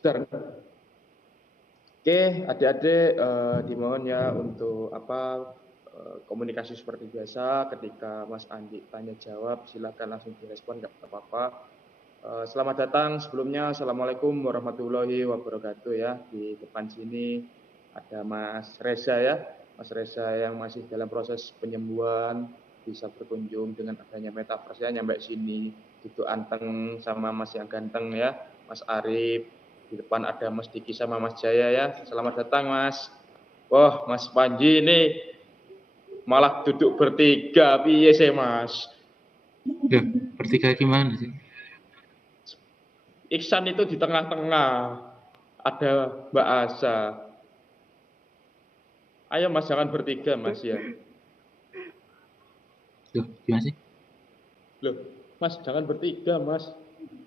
Sudah. Oke, adik-adik dimohon ya untuk komunikasi seperti biasa. Ketika Mas Andi tanya jawab, silakan langsung direspon, nggak apa-apa. Selamat datang sebelumnya. Assalamualaikum warahmatullahi wabarakatuh ya. Di depan sini ada Mas Reza ya. Mas Reza yang masih dalam proses penyembuhan, bisa berkunjung dengan adanya metaverse ya, nyampe sini duduk anteng sama Mas yang ganteng ya, Mas Arif. Di depan ada Mas Diki sama Mas Jaya ya. Selamat datang Mas. Wah, Mas Panji ini malah duduk bertiga. Piye sih Mas? Ya, bertiga gimana sih? Iksan itu di tengah-tengah. Ada Mbak Asa. Ayo Mas, jangan bertiga Mas ya. Loh, gimana sih? Loh, Mas jangan bertiga Mas.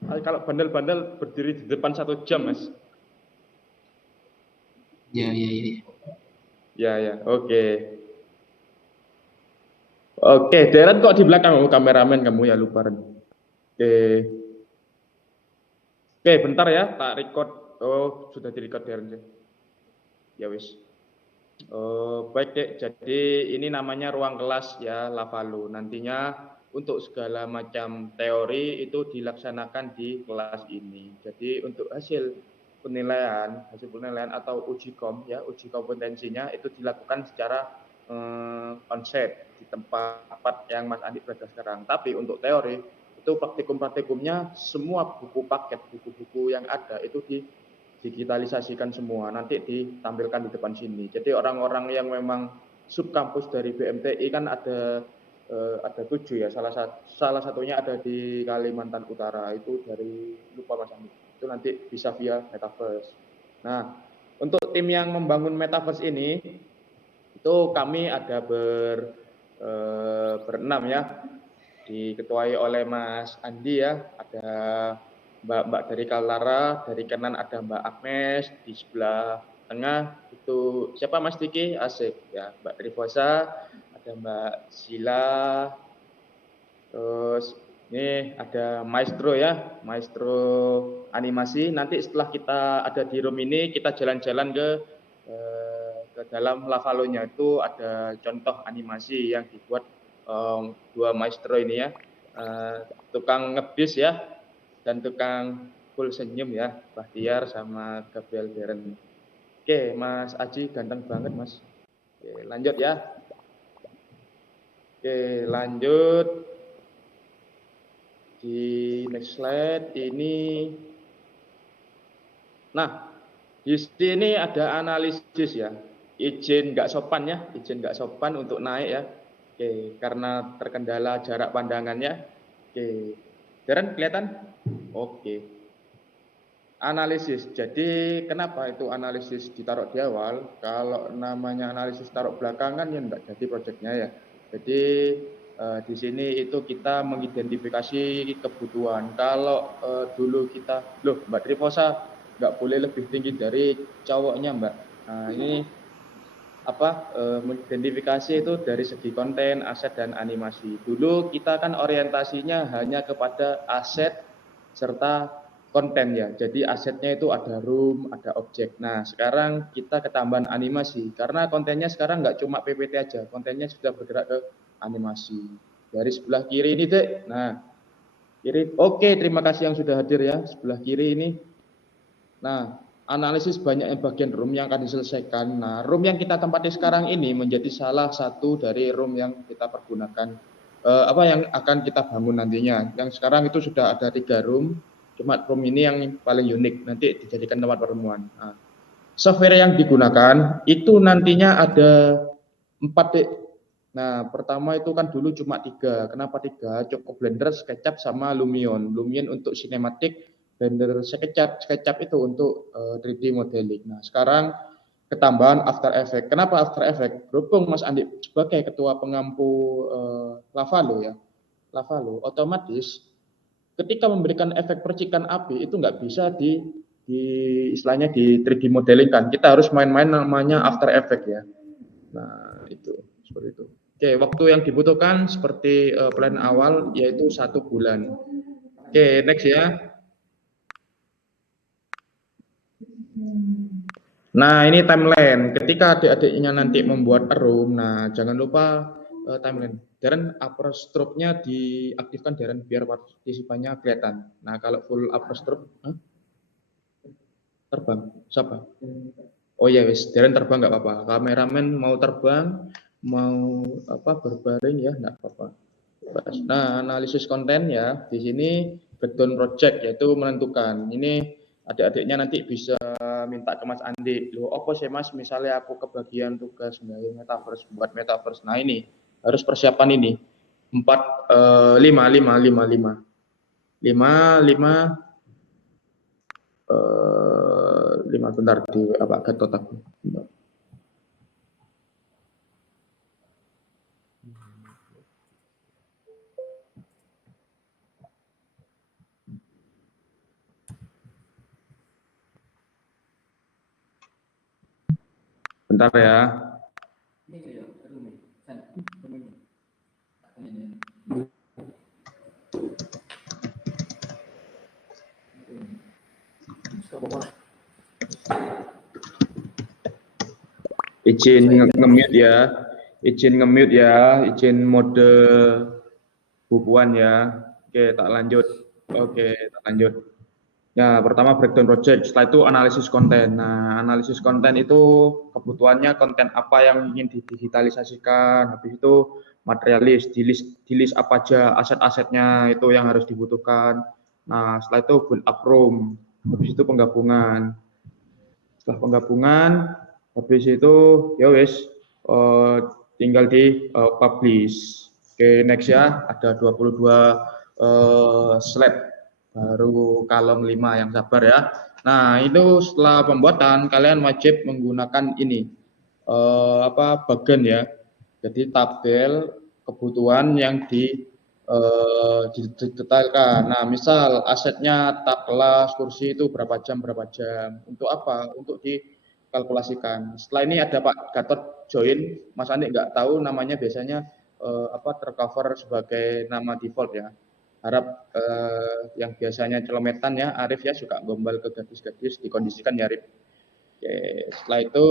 Kalau bandel-bandel berdiri di depan 1 jam Mas. Ya. Ya, oke. Oke, Deren kok di belakang kameramen kamu ya, lupa. Oke, bentar ya, tak record. Oh, sudah di-record Deren. Ya wis. Baik Dek, jadi ini namanya ruang kelas ya, Lavalo. Nantinya untuk segala macam teori itu dilaksanakan di kelas ini. Jadi untuk hasil penilaian atau uji kompetensinya itu dilakukan secara konsep di tempat yang Mas Andi berada sekarang. Tapi untuk teori itu praktikumnya semua buku-buku yang ada itu digitalisasikan semua, nanti ditampilkan di depan sini. Jadi orang-orang yang memang subkampus dari BMTI kan ada 7 ya, salah satunya ada di Kalimantan Utara, itu dari lupa Mas Andi. Itu nanti bisa via metaverse. Nah, untuk tim yang membangun metaverse ini itu kami ada berenam ya, diketuai oleh Mas Andi ya, ada Mbak dari Kaltara, dari kanan ada Mbak Agnes, di sebelah tengah itu siapa Mas Diki? Asik ya, Mbak Trivosa, ada Mbak Sila, terus ini ada Maestro ya, Maestro animasi. Nanti setelah kita ada di room ini, kita jalan-jalan ke dalam Lavalonya, itu ada contoh animasi yang dibuat dua Maestro ini ya, tukang ngebis ya, dan tukang full senyum ya, Bahtiar sama Gabriel Deren. Oke, Mas Aji ganteng banget Mas. Oke, lanjut ya. Oke, lanjut di next slide ini. Nah, di sini ada analisis ya. Izin nggak sopan untuk naik ya. Oke, karena terkendala jarak pandangannya. Oke, Deren kelihatan? Oke. Analisis. Jadi kenapa itu analisis ditaruh di awal? Kalau namanya analisis taruh belakangan ya enggak jadi proyeknya ya. Jadi di sini itu kita mengidentifikasi kebutuhan. Kalau dulu kita, Mbak Trivosa nggak boleh lebih tinggi dari cowoknya Mbak. Nah ini mengidentifikasi itu dari segi konten, aset, dan animasi. Dulu kita kan orientasinya hanya kepada aset serta konten ya. Jadi asetnya itu ada room, ada objek. Nah sekarang kita ketambahan animasi karena kontennya sekarang nggak cuma PPT aja, kontennya sudah bergerak ke animasi. Dari sebelah kiri ini Dek. Nah kiri, oke, terima kasih yang sudah hadir ya sebelah kiri ini. Nah analisis banyak yang bagian room yang akan diselesaikan. Nah room yang kita tempati sekarang ini menjadi salah satu dari room yang kita pergunakan, yang akan kita bangun nantinya. Yang sekarang itu sudah ada 3 room. Cuma room ini yang paling unik, nanti dijadikan tempat pertemuan. Nah, software yang digunakan itu nantinya ada 4 Dek. Nah, pertama itu kan dulu cuma 3. Kenapa 3? Cukup Blender, SketchUp, sama Lumion. Lumion untuk sinematik, Blender SketchUp itu untuk 3D modeling. Nah, sekarang ketambahan After Effects. Kenapa After Effects? Berhubung Mas Andi sebagai ketua pengampu Lavalo, otomatis ketika memberikan efek percikan api itu nggak bisa istilahnya di 3D modeling kan. Kita harus main-main namanya After Effects ya. Nah, itu seperti itu. Oke, waktu yang dibutuhkan seperti plan awal yaitu 1 bulan. Oke, next ya. Nah, ini timeline. Ketika adik-adiknya nanti membuat room, nah jangan lupa timeline. Darren upper stroke-nya diaktifkan Darren biar partisipannya kelihatan. Nah, kalau full upper stroke, terbang. Siapa? Oh ya wis, Darren terbang nggak apa-apa. Kameramen mau terbang, mau apa berbaring ya nggak apa-apa. Nah, analisis konten ya di sini breakdown project yaitu menentukan. Ini adik-adiknya nanti bisa minta ke Mas Andi, loh apa sih Mas, misalnya aku kebagian tugas metaverse, buat metaverse. Nah ini harus persiapan ini 4 5 5 5 5 5 bentar di apa Gatot aku. Bentar ya. Izin nge-mute ya. Izin nge-mute ya, izin mode bukuan ya. Oke, tak lanjut. Oke, tak lanjut. Ya, pertama breakdown project, setelah itu analisis konten. Nah, analisis konten itu kebutuhannya konten apa yang ingin didigitalisasikan, habis itu materialis, di list apa aja aset-asetnya itu yang harus dibutuhkan. Nah, setelah itu build up room, habis itu penggabungan. Setelah penggabungan, habis itu ya wes tinggal di publish. Oke, next ya, ada 22 slide baru kolom 5 yang sabar ya. Nah, itu setelah pembuatan kalian wajib menggunakan ini bagian ya. Jadi tabel kebutuhan yang didetailkan. Nah, misal asetnya tab kelas, kursi itu berapa jam. Untuk apa? Untuk dikalkulasikan. Setelah ini ada Pak Gatot join. Mas Andi nggak tahu namanya biasanya tercover sebagai nama default ya. Harap yang biasanya celemetan ya, Arif ya suka gombal ke gadis-gadis dikondisikan ya Arif. Oke, setelah itu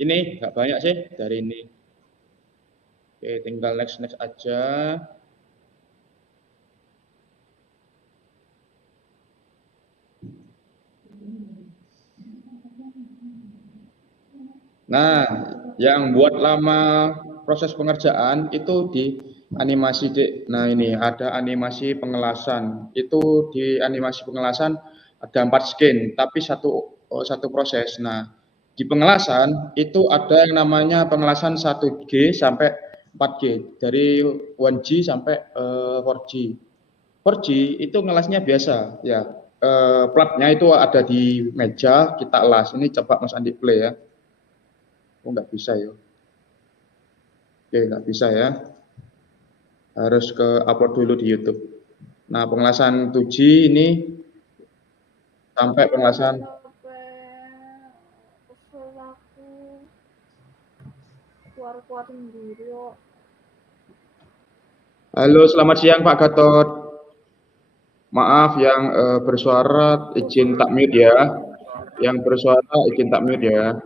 ini nggak banyak sih dari ini. Oke, tinggal next aja. Nah, yang buat lama proses pengerjaan itu di animasi Dek. Nah, ini ada animasi pengelasan. Itu di animasi pengelasan ada 4 skin, tapi satu proses. Nah, di pengelasan itu ada yang namanya pengelasan 1G sampai 4G, dari 1G sampai 4G. 4G itu ngelasnya biasa ya. Platnya itu ada di meja, kita las. Ini coba Mas Andi play ya. Oh, nggak bisa ya. Oke, nggak bisa ya. Harus ke upload dulu di YouTube. Nah, pengelasan 2G ini sampai pengelasan Halo, selamat siang Pak Gatot. Maaf yang bersuara izin tak mute ya. Yang bersuara izin tak mute ya.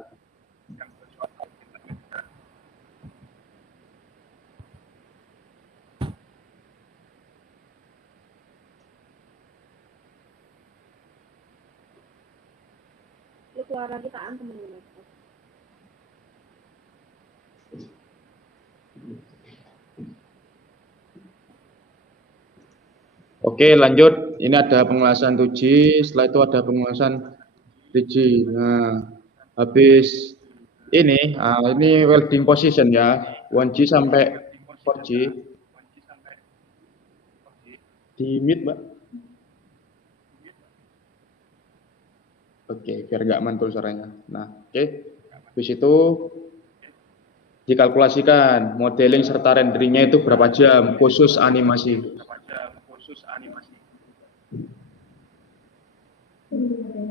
Oke, lanjut. Ini ada pengelasan 2G, setelah itu ada pengelasan 3G. Nah, habis ini welding position ya, 1G sampai 4G. Di mute, Mbak. Oke, biar nggak mantul suaranya. Nah, oke. Habis itu dikalkulasikan modeling serta renderingnya itu berapa jam khusus animasi.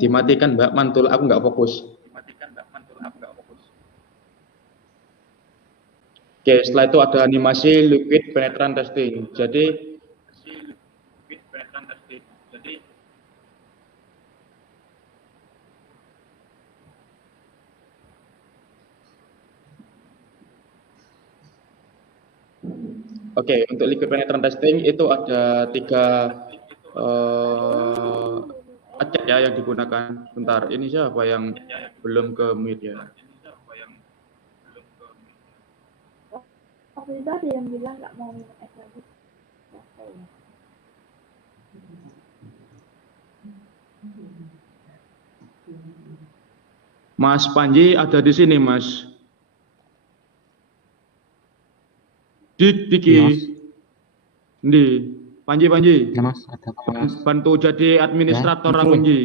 Dimatikan Mbak, mantul, aku nggak fokus. Oke, setelah itu ada animasi liquid penetran testing. Jadi, Oke, untuk liquid penetrant testing itu ada 3 attack ya yang digunakan. Bentar, ini siapa yang belum ke mute ya? Waktu itu ada yang bilang nggak mau minum es lagi. Mas Panji ada di sini, Mas. Diki. Iya, Mas. Ndi, Panji. Ya, Mas. Ada apa, Mas? Bantu jadi administrator Ya, aku, info. Nji.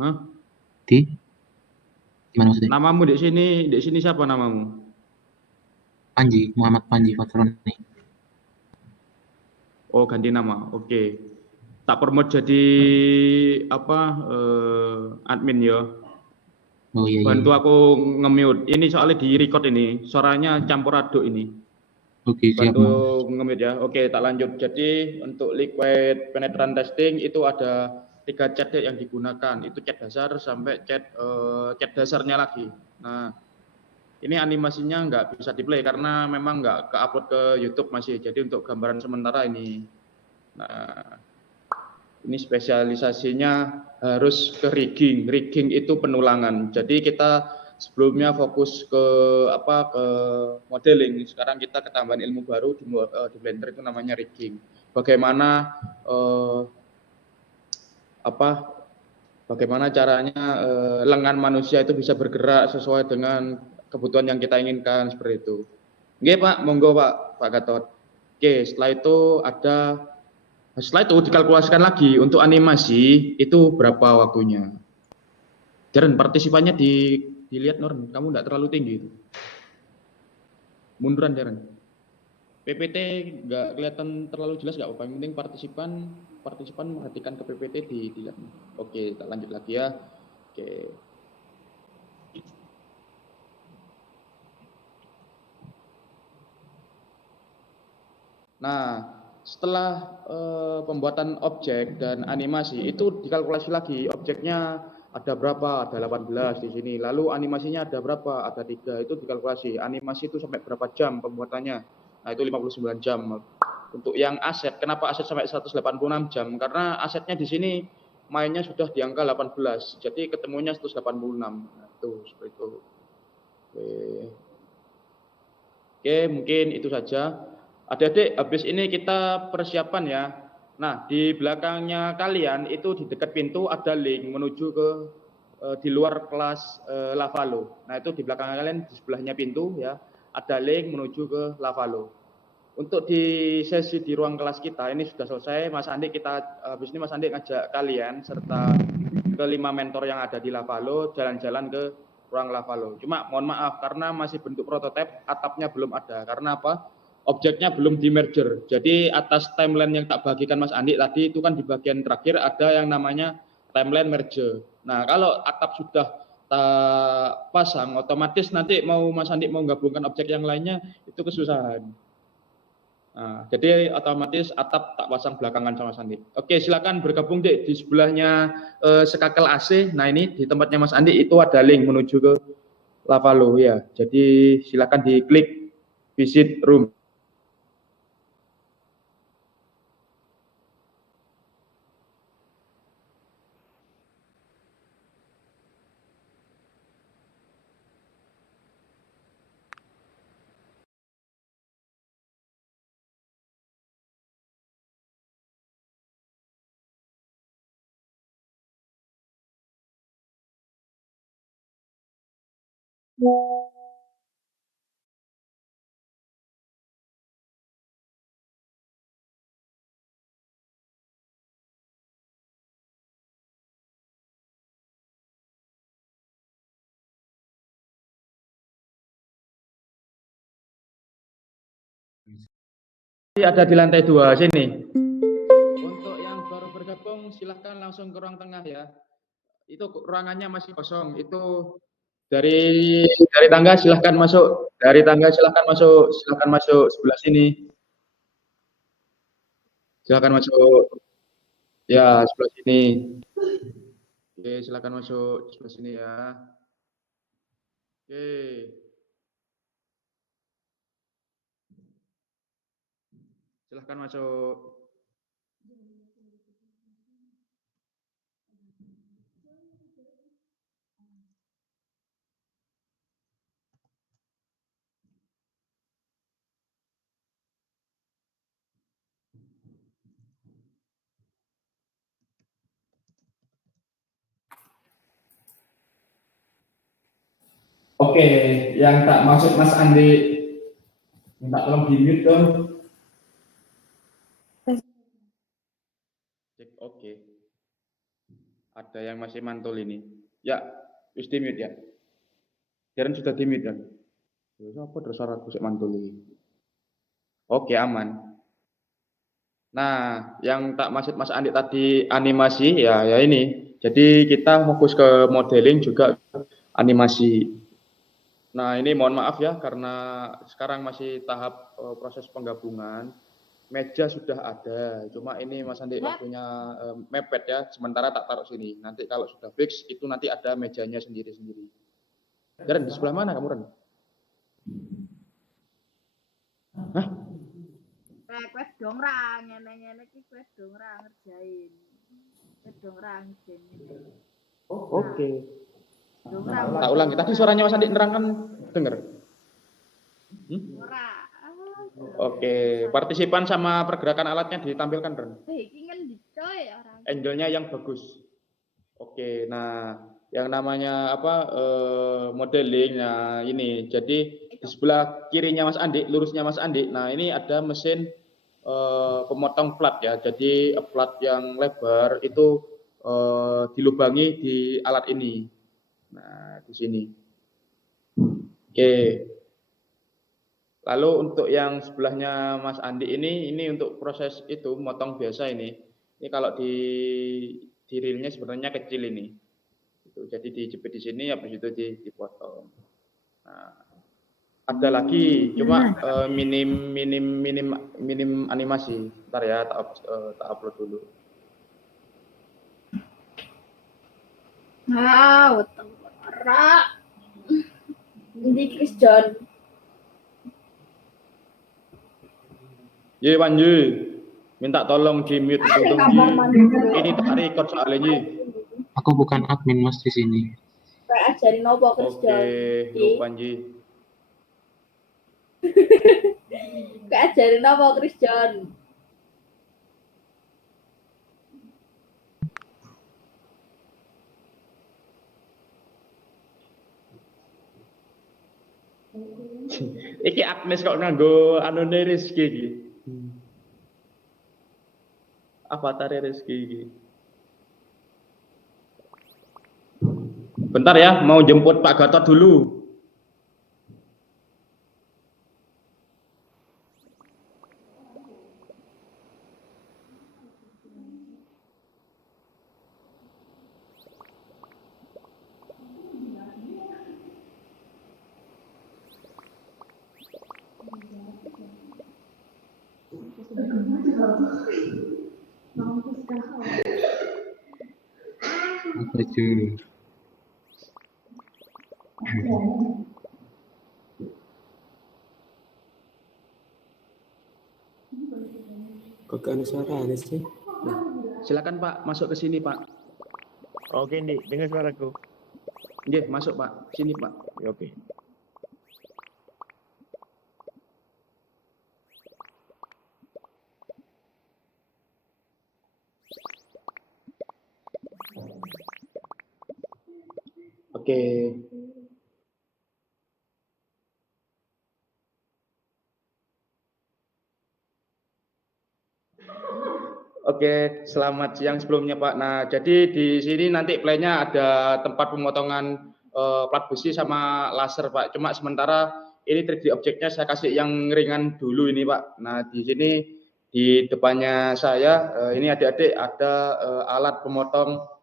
Hah? Gimana maksudnya? Namamu di sini siapa namamu? Panji, Muhammad Panji Fatroni. Oh, ganti nama. Oke. Tak promote jadi apa admin ya. Oh iya, iya, Bantu iya. aku nge-mute. Ini soalnya di record ini. Suaranya campur aduk ini. Oke, siap, Bantu Mas. nge-mute ya. Oke, tak lanjut. Jadi untuk liquid penetrant testing itu ada 3 chat yang digunakan. Itu chat dasar sampai chat dasarnya lagi. Nah, ini animasinya nggak bisa di-play karena memang nggak ke-upload ke YouTube masih. Jadi untuk gambaran sementara ini. Nah, ini spesialisasinya harus ke rigging. Rigging itu penulangan. Jadi kita sebelumnya fokus ke modeling. Sekarang kita ketambahan ilmu baru di Blender itu namanya rigging. Bagaimana bagaimana caranya lengan manusia itu bisa bergerak sesuai dengan kebutuhan yang kita inginkan seperti itu. Oke Pak, monggo Pak Gatot. Oke, setelah itu dikalkulasikan lagi untuk animasi itu berapa waktunya. Jaren, partisipannya dilihat Nur, kamu tidak terlalu tinggi itu. Munduran Jaren. PPT nggak kelihatan terlalu jelas nggak apa-apa. Yang penting partisipan memperhatikan ke PPT dilihat. Oke, kita lanjut lagi ya. Oke. Nah, setelah pembuatan objek dan animasi itu dikalkulasi lagi objeknya ada berapa, ada 18 di sini. Lalu animasinya ada berapa, ada 3, itu dikalkulasi. Animasi itu sampai berapa jam pembuatannya. Nah, itu 59 jam. Untuk yang aset, kenapa aset sampai 186 jam? Karena asetnya di sini mainnya sudah di angka 18. Jadi ketemunya 186. Nah, itu seperti itu. Oke, mungkin itu saja. Adik-adik, habis ini kita persiapan ya. Nah, di belakangnya kalian itu di dekat pintu ada link menuju ke di luar kelas Lavalo. Nah, itu di belakang kalian di sebelahnya pintu ya, ada link menuju ke Lavalo. Untuk di sesi di ruang kelas kita ini sudah selesai. Mas Andi habis ini Mas Andi ngajak kalian serta kelima mentor yang ada di Lavalo jalan-jalan ke ruang Lavalo. Cuma mohon maaf karena masih bentuk prototipe, atapnya belum ada. Karena apa? Objeknya belum di merger. Jadi atas timeline yang tak bagikan Mas Andi tadi itu kan di bagian terakhir ada yang namanya timeline merger. Nah, kalau atap sudah tak pasang, otomatis nanti Mas Andi mau gabungkan objek yang lainnya itu kesusahan. Nah, jadi otomatis atap tak pasang belakangan sama Mas Andi. Oke, silakan bergabung deh di sebelahnya Sekakel AC. Nah, ini di tempatnya Mas Andi itu ada link menuju ke Lavalo ya. Jadi silakan diklik visit room. Ada di lantai 2 sini. Untuk yang baru bergabung silahkan langsung ke ruang tengah ya. Itu ruangannya masih kosong. Itu dari tangga silahkan masuk. Dari tangga silahkan masuk. Silahkan masuk sebelah sini. Silahkan masuk. Ya, sebelah sini. Oke, silahkan masuk sebelah sini ya. Oke. Silahkan masuk. Oke, yang tak masuk Mas Andi, minta tolong di mute dong. Cek, oke. Ada yang masih mantul ini. Ya, wis di mute ya. Kirain sudah di mute kan? Terus apa terus suaraku sik mantul ini? Oke, aman. Nah, yang tak maksud Mas Andi tadi animasi ya ini. Jadi kita fokus ke modeling juga animasi. Nah, ini mohon maaf ya karena sekarang masih tahap proses penggabungan. Meja sudah ada, cuma ini Mas Andi waktunya mepet ya. Sementara tak taruh sini. Nanti kalau sudah fix itu nanti ada mejanya sendiri-sendiri. Ren, di sebelah mana kamu Ren? Hah? Wes dong ra ngene-ngene iki wes dong ra ngerjain. Wes dong ra ngerjain. Oke. Dong Nah, ra tak ulangi. Tadi suaranya Mas Andi nerangkan dengar. ora. Oke, partisipan sama pergerakan alatnya ditampilkan Ren. Iki ngendi coy ora. Angle-nya yang bagus. Oke, nah yang namanya apa modeling, nah ini jadi di sebelah kirinya Mas Andi, lurusnya Mas Andi, nah ini ada mesin pemotong plat ya, jadi plat yang lebar itu dilubangi di alat ini, nah di sini. Oke, lalu untuk yang sebelahnya Mas Andi ini untuk proses itu motong biasa ini kalau di reelnya sebenarnya kecil ini. Jadi dijepit di sini, habis itu dipotong. Nah, ada lagi, cuma minim animasi. Ntar ya, tak upload dulu. Nah, weteng ora. Ini Chris John. Ye Panji, minta tolong di mute dulu. Ini tak record soalnya Ji. Aku bukan admin Mas di sini. Kayak ajarin nopo Chris John. Oke, lu Panji. Kayak ajarin nopo Chris John. Iki Agnes kok nganggo anune Rizky iki. Avatar Rizky iki. Bentar ya, mau jemput Pak Gatot dulu. Apa cuy? Kok ada suara aneh sih? Silakan Pak, masuk ke sini Pak. Oke, Dik, dengar suaraku. Nggih, masuk Pak. Sini Pak. Ya, oke. Oke. Oke, selamat siang sebelumnya Pak. Nah, jadi di sini nanti plan-nya ada tempat pemotongan plat besi sama laser Pak. Cuma sementara ini 3D objeknya saya kasih yang ringan dulu ini Pak. Nah, di sini di depannya saya ini adik-adik ada alat pemotong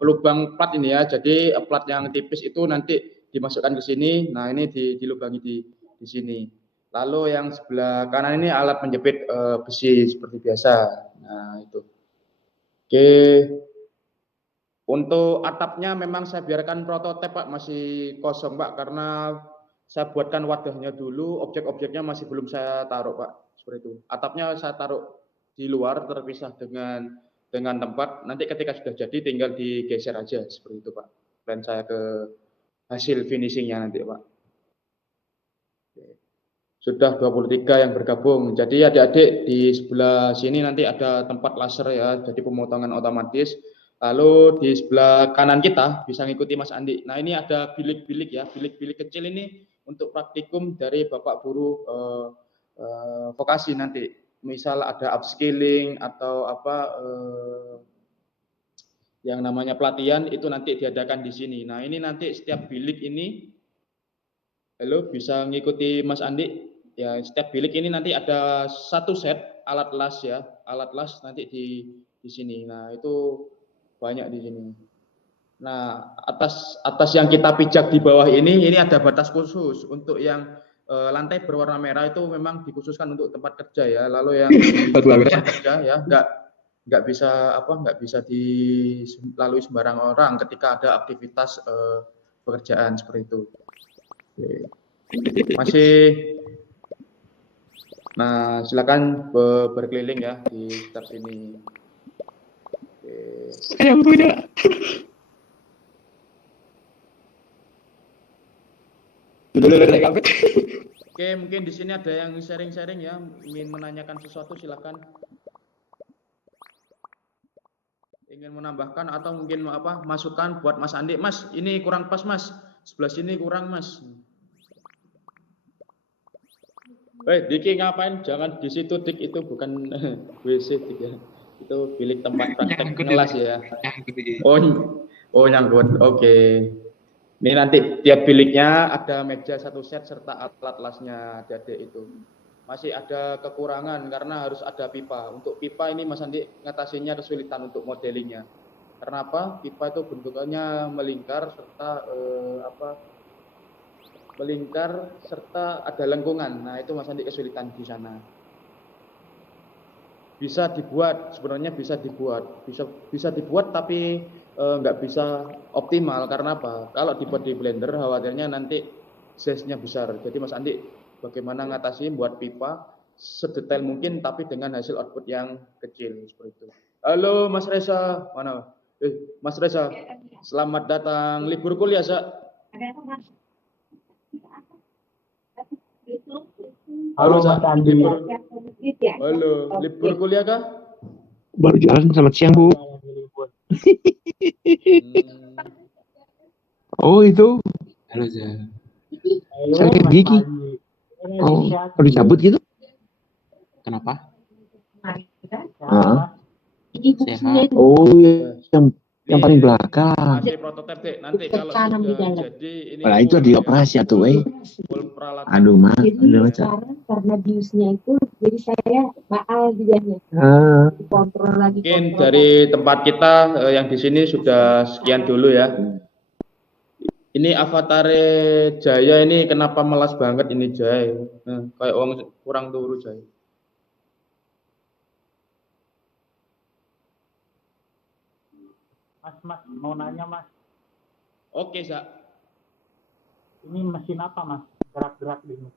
pelubang plat ini ya. Jadi plat yang tipis itu nanti dimasukkan ke sini. Nah, ini dilubangi di sini. Lalu yang sebelah kanan ini alat menjepit besi seperti biasa. Nah, itu. Oke. Untuk atapnya memang saya biarkan prototipe Pak, masih kosong Pak, karena saya buatkan wadahnya dulu, objek-objeknya masih belum saya taruh Pak. seperti itu. Atapnya saya taruh di luar terpisah dengan tempat. Nanti ketika sudah jadi tinggal digeser aja seperti itu, Pak. Dan saya ke hasil finishingnya nanti, Pak. Sudah 23 yang bergabung. Jadi adik-adik di sebelah sini nanti ada tempat laser ya, jadi pemotongan otomatis. Lalu di sebelah kanan kita bisa ngikuti Mas Andi. Nah ini ada bilik-bilik ya, bilik-bilik kecil ini untuk praktikum dari Bapak Guru vokasi nanti. Misal ada upskilling atau apa yang namanya pelatihan itu nanti diadakan di sini. Nah ini nanti setiap bilik ini, halo bisa ngikuti Mas Andi. Ya setiap bilik ini nanti ada satu set alat las ya, alat las nanti di sini. Nah itu banyak di sini. Nah, atas yang kita pijak di bawah ini ada batas khusus untuk yang lantai berwarna merah itu memang dikhususkan untuk tempat kerja ya. Lalu yang tempat kerja ya nggak bisa dilalui sembarang orang ketika ada aktivitas pekerjaan seperti itu. Oke. Masih, nah silakan berkeliling ya di sekitar sini. Saya punya. Oke, mungkin di sini ada yang sharing-sharing ya, ingin menanyakan sesuatu silakan. Ingin menambahkan atau mungkin apa masukan buat Mas Andi, Mas ini kurang pas Mas, sebelah sini kurang Mas. Diki ngapain? Jangan di situ Dik, itu bukan WC Dik ya. Itu bilik tempat praktek ngelas ya. Oh nyangkut. Oke. Ini nanti tiap biliknya ada meja satu set serta alat lasnya adik itu. Masih ada kekurangan karena harus ada pipa. Untuk pipa ini Mas Andi ngatasinya kesulitan untuk modelingnya. Karena apa? Pipa itu bentukannya melingkar serta melingkar serta ada lengkungan. Nah, itu Mas Andi kesulitan di sana. Bisa dibuat, sebenarnya bisa dibuat tapi nggak bisa optimal karena apa? Kalau dibuat di blender khawatirnya nanti size-nya besar. Jadi Mas Andi bagaimana ngatasi buat pipa sedetail mungkin tapi dengan hasil output yang kecil seperti itu. Halo Mas Reza, mana? Mas Reza, selamat datang libur kuliah, Sa. Halo Mas Andi. Halo, libur kuliah kah? Baru jalan, selamat siang Bu. Oh itu. Halo Za. Saya lihat gigi. Oh, baru cabut gitu? Kenapa? Sehat. Oh, yang paling belakang. Masih prototipe Dek. Nanti kalau sudah jadi ini. Nah, itu dioperasi atau full peralatan. Aduh, Mas. Jadi sekarang karena biusnya itu, jadi saya baal dijahnya. Kontrol lagi. Mungkin dari tempat kita yang di sini sudah sekian dulu ya. Ini avatar Jaya ini kenapa melas banget ini Jaya? Kayak orang kurang turu Jaya. Mas, mau nanya Mas. Oke, Sa. Ini mesin apa Mas? Gerak-gerak ini.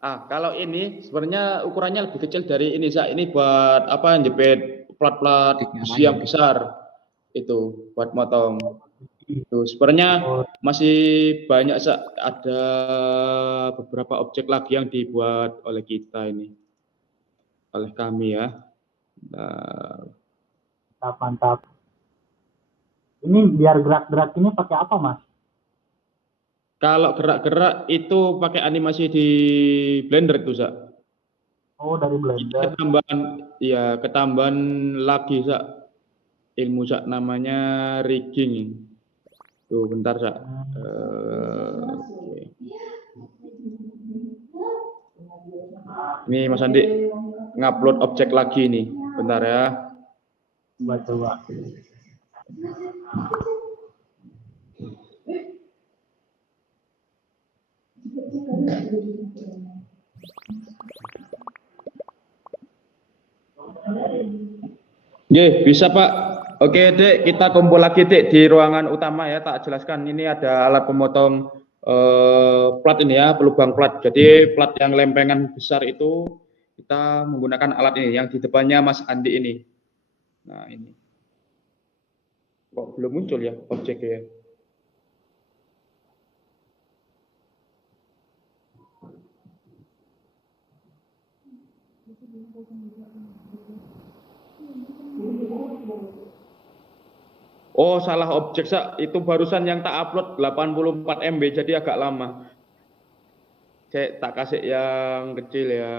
Kalau ini sebenarnya ukurannya lebih kecil dari ini, Sa. Ini buat apa? Jepit plat-plat besi yang besar. Itu buat motong. Itu sebenarnya masih banyak, Sa. Ada beberapa objek lagi yang dibuat oleh kita ini. Oleh kami ya. Mantap. Ini biar gerak-gerak ini pakai apa Mas? Kalau gerak-gerak itu pakai animasi di Blender itu, Sa. Oh, dari Blender. Ketambahan lagi, Sa. Ilmu, Sa, namanya rigging. Tuh, bentar, Sa. Okay. Ini Mas Andi ngupload objek lagi nih. Bentar ya. Coba. Bisa Pak. Oke Dek, kita kumpul lagi Dek di ruangan utama ya. Tak jelaskan ini ada alat pemotong plat ini ya, pelubang plat. Jadi plat yang lempengan besar itu Kita menggunakan alat ini yang di depannya Mas Andi ini. Nah, ini. Kok belum muncul ya objeknya? Oh, salah objek, itu barusan yang tak upload 84 MB, jadi agak lama. Saya tak kasih yang kecil ya.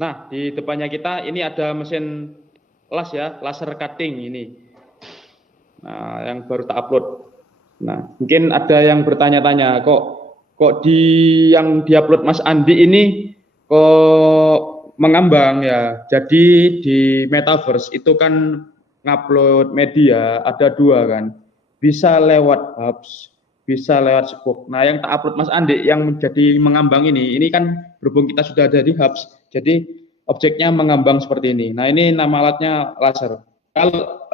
Nah, di depannya kita ini ada mesin las ya, laser cutting ini. Nah, yang baru tak upload. Nah, mungkin ada yang bertanya-tanya, kok yang diupload Mas Andi ini kok mengambang ya. Jadi di Metaverse itu kan ngupload media ada 2 kan. Bisa lewat hubs, bisa lewat Spoke. Nah, yang tak upload Mas Andi yang menjadi mengambang ini kan berhubung kita sudah ada di hubs, jadi objeknya mengambang seperti ini. Nah, ini nama alatnya laser. Kalau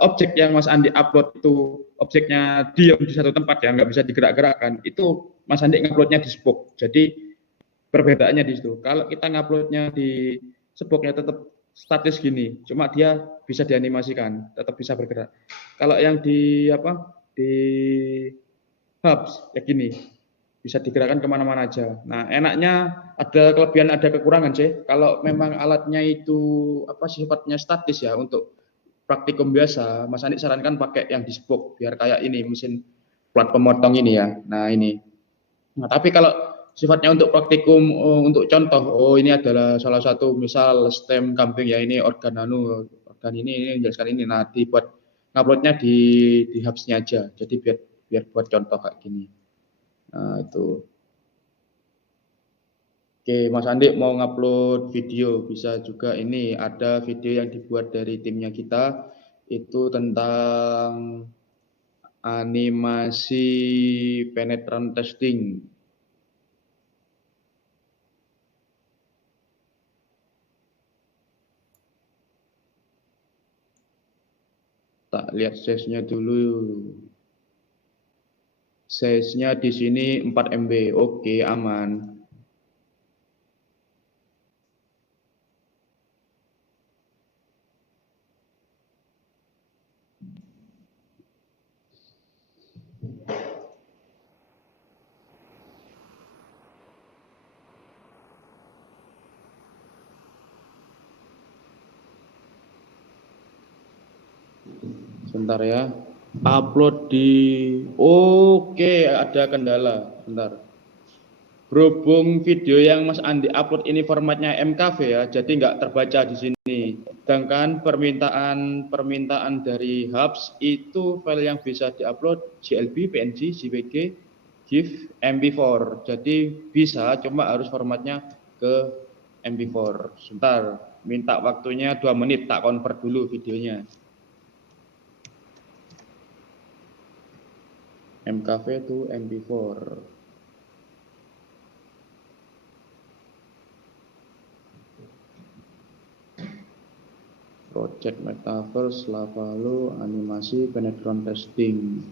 objek yang Mas Andi upload itu objeknya diam di satu tempat ya, nggak bisa digerak-gerakkan, itu Mas Andi nguploadnya di Spoke. Jadi perbedaannya di situ. Kalau kita nguploadnya di Spoke-nya tetap statis gini, cuma dia bisa dianimasikan, tetap bisa bergerak. Kalau yang di hubs ya gini, bisa digerakkan kemana-mana aja. Nah, enaknya ada kelebihan, ada kekurangan sih. Kalau memang alatnya itu sifatnya statis ya, untuk praktikum biasa, Mas Andi sarankan pakai yang di Spoke biar kayak ini mesin plat pemotong ini ya. Nah, ini. Nah, tapi kalau sifatnya untuk praktikum, untuk contoh, ini adalah salah satu misal stem kambing ya, ini organ ini menjelaskan ini. Nah, dibuat nguploadnya di hubs-nya aja. Jadi biar buat contoh kayak gini. Nah, itu. Oke, Mas Andi mau ngupload video, bisa juga. Ini ada video yang dibuat dari timnya kita, itu tentang animasi penetran testing. Tak lihat size-nya dulu. Size-nya di sini 4 MB. Oke, aman. Sebentar ya. Upload di ada kendala. Bentar. Berhubung video yang Mas Andi upload ini formatnya MKV ya, jadi nggak terbaca di sini. Sedangkan permintaan dari hubs itu file yang bisa diupload GLB, PNG, JPG, GIF, MP4. Jadi bisa, cuma harus formatnya ke MP4. Sebentar, minta waktunya 2 menit, tak convert dulu videonya. MKV to MP4. Project Metaverse Lavalo animasi penetran testing.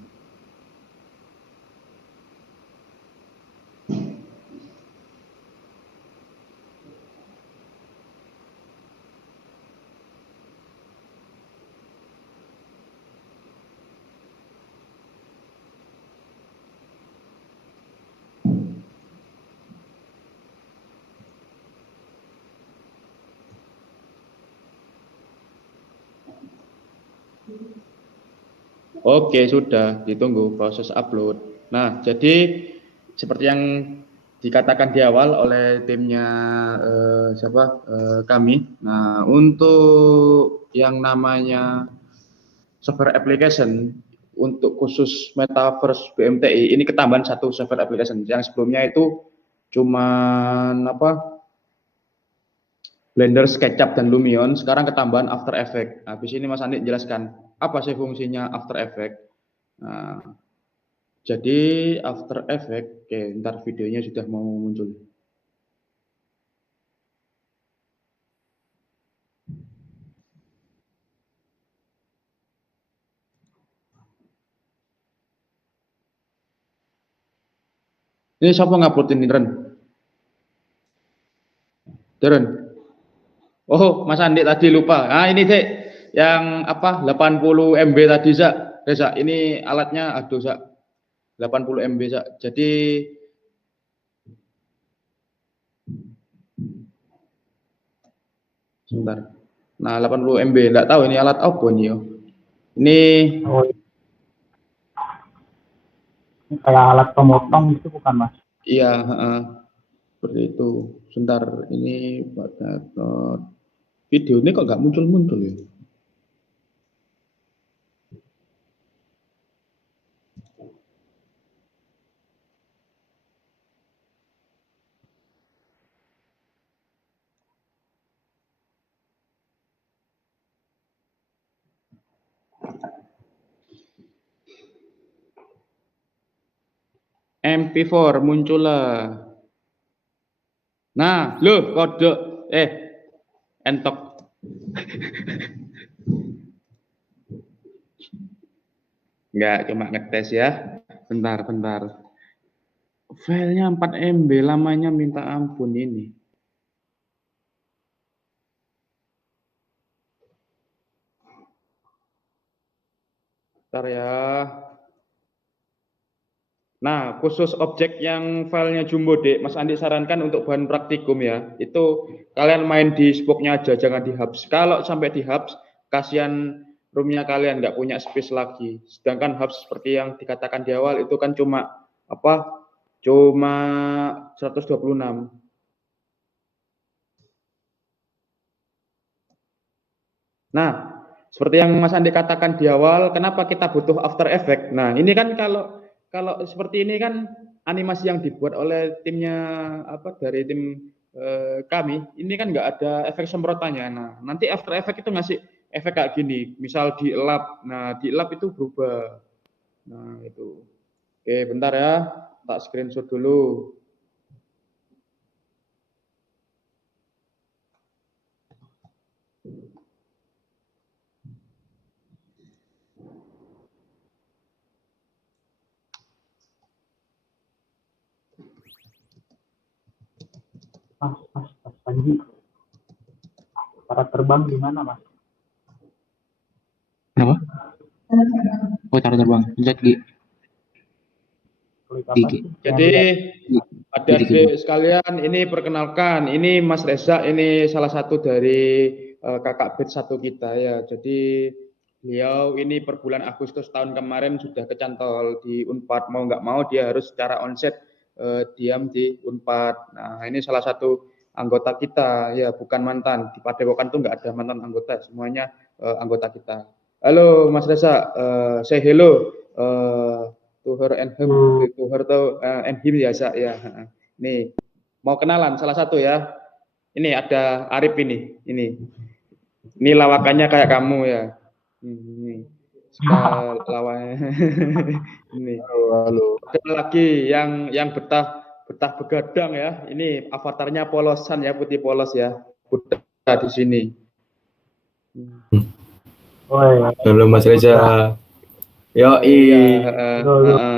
Oke, sudah ditunggu proses upload. Nah, jadi seperti yang dikatakan di awal oleh timnya kami. Nah, untuk yang namanya software application untuk khusus Metaverse BMTI ini ketambahan 1 software application. Yang sebelumnya itu cuman Blender, SketchUp, dan Lumion, sekarang ketambahan After Effects. Habis ini Mas Andi jelaskan apa sih fungsinya After Effects. Nah, Jadi After Effects, oke, ntar videonya sudah mau muncul. Ini siapa ngupload ini, Ren? Ren. Oh, Mas Andi tadi lupa. Nah, ini sih yang apa 80 MB tadi, Zak. Reza, ini alatnya aduh, Zak. 80 MB, Zak. Jadi sebentar. Nah, 80 MB. Enggak tahu ini alat apa nih, yo. Ini Oh, ini kayak alat pemotong gitu bukan Mas? iya, seperti itu. Sebentar, ini pada video ini kok nggak muncul-muncul ya? MP4 muncul lah. Nah, loh kode entok. Enggak, cuma ngetes ya. Bentar. Filenya 4 MB, lamanya minta ampun ini. Bentar ya. Nah, khusus objek yang filenya jumbo, Dek, Mas Andi sarankan untuk bahan praktikum ya. Itu kalian main di spoke-nya aja, jangan di hubs. Kalau sampai di hubs, kasihan room-nya kalian nggak punya space lagi. Sedangkan hubs seperti yang dikatakan di awal itu kan cuma apa? Cuma 126. Nah, seperti yang Mas Andi katakan di awal, kenapa kita butuh After Effects? Nah, ini kan kalau seperti ini kan animasi yang dibuat oleh timnya apa dari tim kami, ini kan nggak ada efek semprotannya. Nah, nanti After Effects itu ngasih efek kayak gini, misal di lap. Nah, di lap itu berubah. Nah, itu. Oke, bentar ya, tak screenshot dulu. Mas Panji. Cara terbang gimana Mas? Kenapa? Oh, cara terbang. Lihat Klik apa Gigi. sih? Jadi Gigi. adik-adik sekalian, ini perkenalkan, ini Mas Reza, ini salah satu dari kakak batch 1 kita ya. Jadi beliau ini per bulan Agustus tahun kemarin sudah kecantol di Unpad, mau nggak mau dia harus secara onset diam di Unpad. Nah, ini salah satu anggota kita ya, bukan mantan. Di Padepokan tuh nggak ada mantan anggota, semuanya anggota kita. Halo Mas Reza, say hello to her and him, to her and him ya, ya. Nih, mau kenalan salah satu ya. Ini ada Arif ini. Ini lawakannya kayak kamu ya. Ini. Lawannya. Ini. Halo. Ada lagi yang betah begadang ya. Ini avatarnya polosan ya, putih polos ya. Betah di sini. Halo Mas Reza. Yo, iya.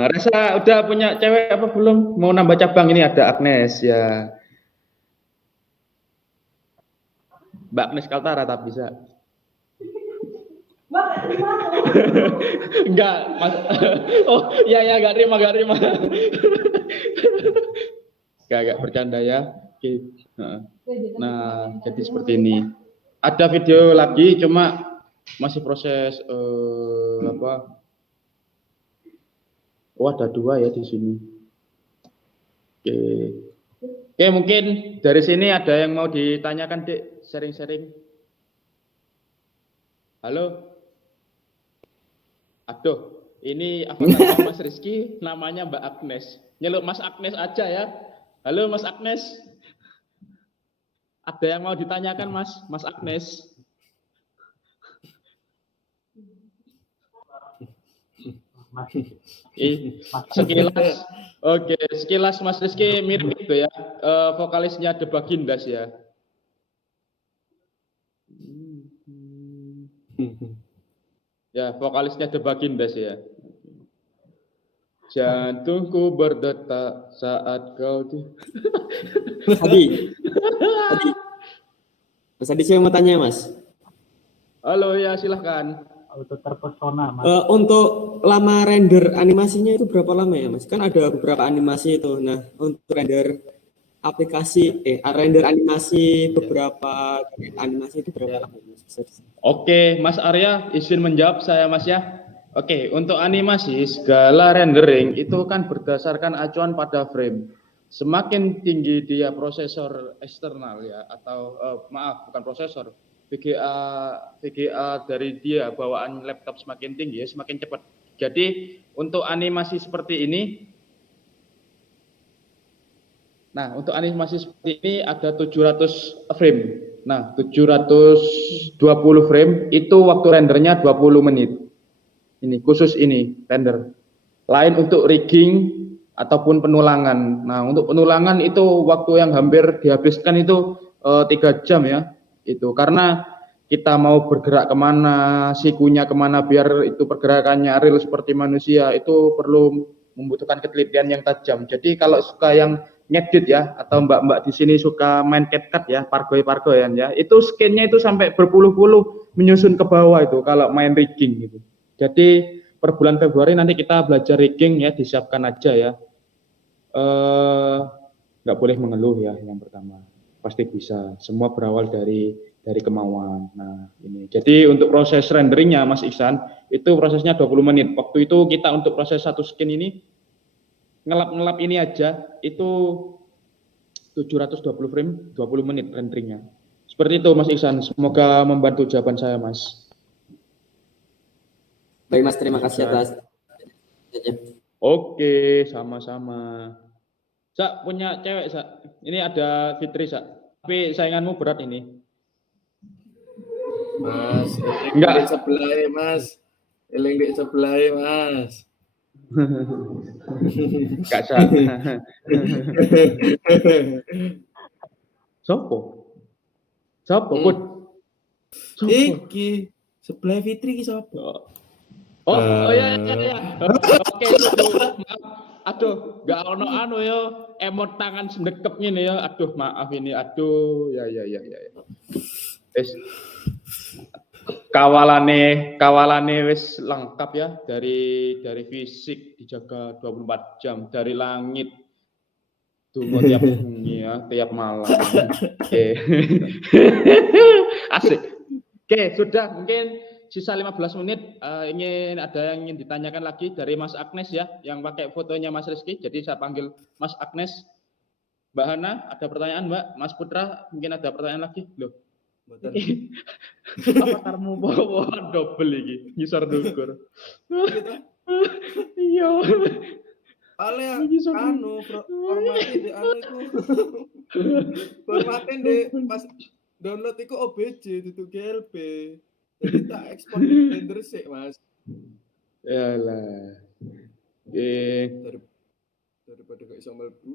Rasa udah punya cewek apa belum? Mau nambah cabang, ini ada Agnes ya. Mbak Agnes Kaltara tak bisa. Enggak, Mas. Oh, iya enggak terima. Enggak bercanda ya. Oke. Nah, jadi seperti ini. Ada video lagi, cuma masih proses apa? Oh, ada 2 ya di sini. Oke, mungkin dari sini ada yang mau ditanyakan, Dek, sharing-sharing. Halo. Aduh, ini avatar Mas Rizky, namanya Mbak Agnes. Nyeluk Mas Agnes aja ya. Halo Mas Agnes. Ada yang mau ditanyakan Mas Agnes? Mas Sekilas, oke, sekilas Mas Rizky mirip itu ya, vokalisnya The Bagindas ya. Ya, vokalisnya The Bagindas ya. Jantungku berdetak saat kau Tadi, Mas Adi saya mau tanya Mas. Halo ya, silahkan. auto terpesona Mas. Untuk lama render animasinya itu berapa lama ya Mas? Kan ada beberapa animasi itu. Nah, untuk render aplikasi, render animasi beberapa animasi itu berapa lama Mas? Oke, Mas Arya izin menjawab saya Mas ya. Oke, untuk animasi segala rendering itu kan berdasarkan acuan pada frame. Semakin tinggi dia prosesor eksternal ya, atau maaf bukan prosesor, VGA dari dia bawaan laptop semakin tinggi ya, semakin cepat. Jadi untuk animasi seperti ini, nah untuk animasi seperti ini ada 700 frame. Nah 720 frame itu waktu rendernya 20 menit. Ini khusus ini render. Lain untuk rigging ataupun penulangan. Nah untuk penulangan itu waktu yang hampir dihabiskan itu 3 jam ya. Itu karena kita mau bergerak kemana, sikunya kemana biar itu pergerakannya real seperti manusia, itu perlu membutuhkan ketelitian yang tajam. Jadi kalau suka yang ngedit ya, atau mbak-mbak di sini suka main CapCut ya, pargoy-pargoyan ya, itu scan-nya itu sampai berpuluh-puluh menyusun ke bawah itu kalau main rigging gitu. Jadi per bulan Februari nanti kita belajar rigging ya, disiapkan aja ya. Nggak boleh mengeluh ya yang pertama. Pasti bisa. Semua berawal dari kemauan. Nah, ini. Jadi untuk proses renderingnya Mas Ihsan, itu prosesnya 20 menit. Waktu itu kita untuk proses satu skin ini, ngelap ini aja, itu 720 frame, 20 menit renderingnya. Seperti itu Mas Ihsan. Semoga membantu jawaban saya Mas. Baik Mas, terima kasih atas. Oke, sama-sama. Sak, punya cewek, Sak. Ini ada Fitri, Sak. Tapi sainganmu berat ini. Mas, Enggak. di sebelah Mas. Eling di sebelah Mas. Enggak, Sak. Sopo? Put? Sopo? Iki sebelah Fitri ki sapa? Oh ya. Oke, aduh, nggak ono yo, emot tangan sendekep ngene ya. Aduh, maaf ini. Aduh, ya. Kawalane wis lengkap ya, dari fisik dijaga 24 jam, dari langit tunggu tiap ya, tiap malam. Oke. Asik. Oke, sudah mungkin sisa 15 menit. Ada yang ingin ditanyakan lagi dari Mas Agnes ya, yang pakai fotonya Mas Rizky. Jadi saya panggil Mas Agnes. Mbak Hana, ada pertanyaan Mbak? Mas Putra, mungkin ada pertanyaan lagi? Loh. Avatarmu bawa double iki, nyisor dukur. Iya. Ale formatin di anu iku. Formatin di pas download iku OBJ itu GLB. Jadi tak ekspor di Blender sih, Mas. Yalah. Daripada gak iso mlebu.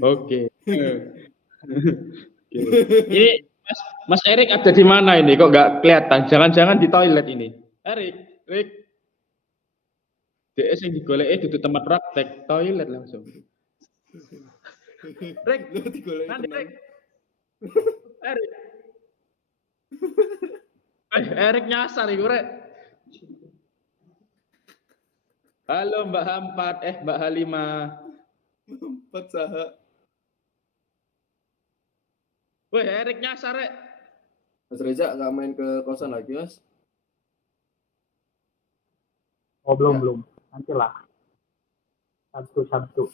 Oke. Ini Mas Erik ada di mana ini? Kok nggak kelihatan? Jangan-jangan di toilet ini. Erik. DS yang digoleki dudu tempat praktek, toilet langsung. Rik, nanti Rik. Erik. Erik nyasar iku, Rek. Halo Mbak Hampat, Mbak Halimah. Hampat saha. Weh, Erik nyasar, Rek. Mas Reza nggak main ke kosan lagi, Mas? Oh, belum. Nantilah. Sabtu.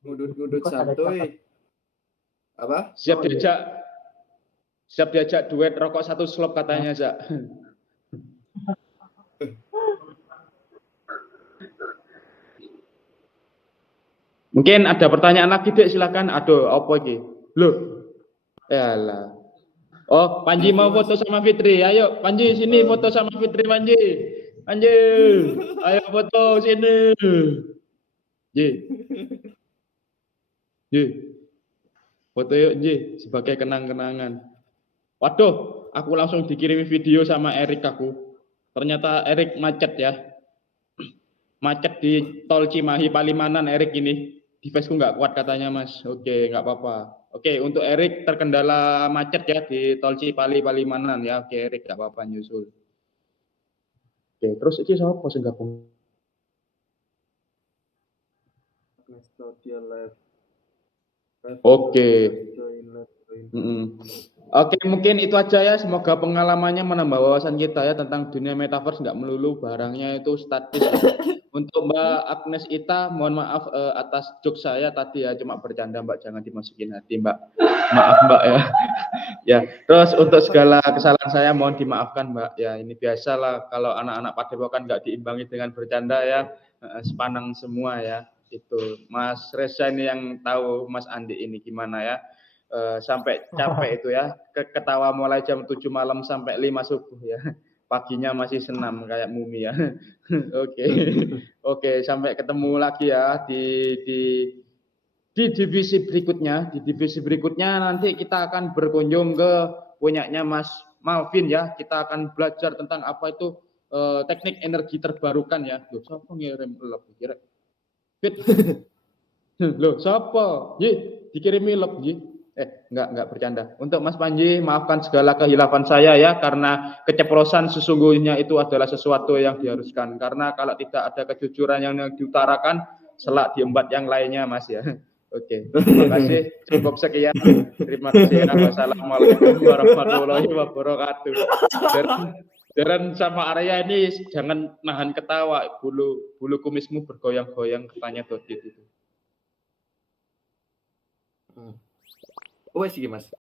Ngudut santuy. Apa? Siap diajak duet rokok satu slop katanya, Zak. Mungkin ada pertanyaan lagi, Dek, silakan. Aduh, apa iki? Loh. Yalah. Oh, Panji mau foto sama Fitri. Ayo, Panji sini foto sama Fitri, Panji. Anjir, ayo foto sini. Ji, Ji, foto yuk Ji sebagai kenang-kenangan. Waduh, aku langsung dikirimi video sama Erik aku. Ternyata Erik macet ya. Macet di tol Cimahi Palimanan Erik ini. Deviceku nggak kuat katanya Mas. Oke, nggak apa-apa. Oke, untuk Erik terkendala macet ya di tol Cipali Palimanan ya. Oke, Erik nggak apa-apa nyusul. Oke, terus ini siapa sing gabung? Oke. Oke, mungkin itu aja ya. Semoga pengalamannya menambah wawasan kita ya tentang dunia metaverse, nggak melulu barangnya itu statis. Untuk Mbak Agnes Ita, mohon maaf atas jokes saya tadi ya, cuma bercanda Mbak, jangan dimasukin hati Mbak. Maaf Mbak ya. Ya, terus untuk segala kesalahan saya mohon dimaafkan Mbak. Ya, ini biasalah kalau anak-anak Padepokan nggak diimbangi dengan bercanda ya, sepanang semua ya. Itu Mas Reza ini yang tahu Mas Andi ini gimana ya. Sampai capek itu ya, ketawa mulai jam 7 malam sampai 5 subuh ya. Paginya masih senam kayak mumi ya. Oke. Oke, sampai ketemu lagi ya di divisi berikutnya. Di divisi berikutnya nanti kita akan berkunjung ke punyanya Mas Malvin ya. Kita akan belajar tentang apa itu teknik energi terbarukan ya. Loh, siapa ngirim log kira? Fit. Loh, siapa? Ji, dikirimi log, Ji. Enggak bercanda. Untuk Mas Panji, maafkan segala kehilafan saya ya, karena keceplosan sesungguhnya itu adalah sesuatu yang diharuskan. Karena kalau tidak ada kejujuran yang diutarakan, selak diembat yang lainnya, Mas ya. Oke, terima kasih. Cukup sekian. Terima kasih. Wassalamualaikum warahmatullahi wabarakatuh. Dan sama Arya ini jangan nahan ketawa. Bulu kumismu bergoyang-goyang, katanya Dodit itu. Wes iki Mas.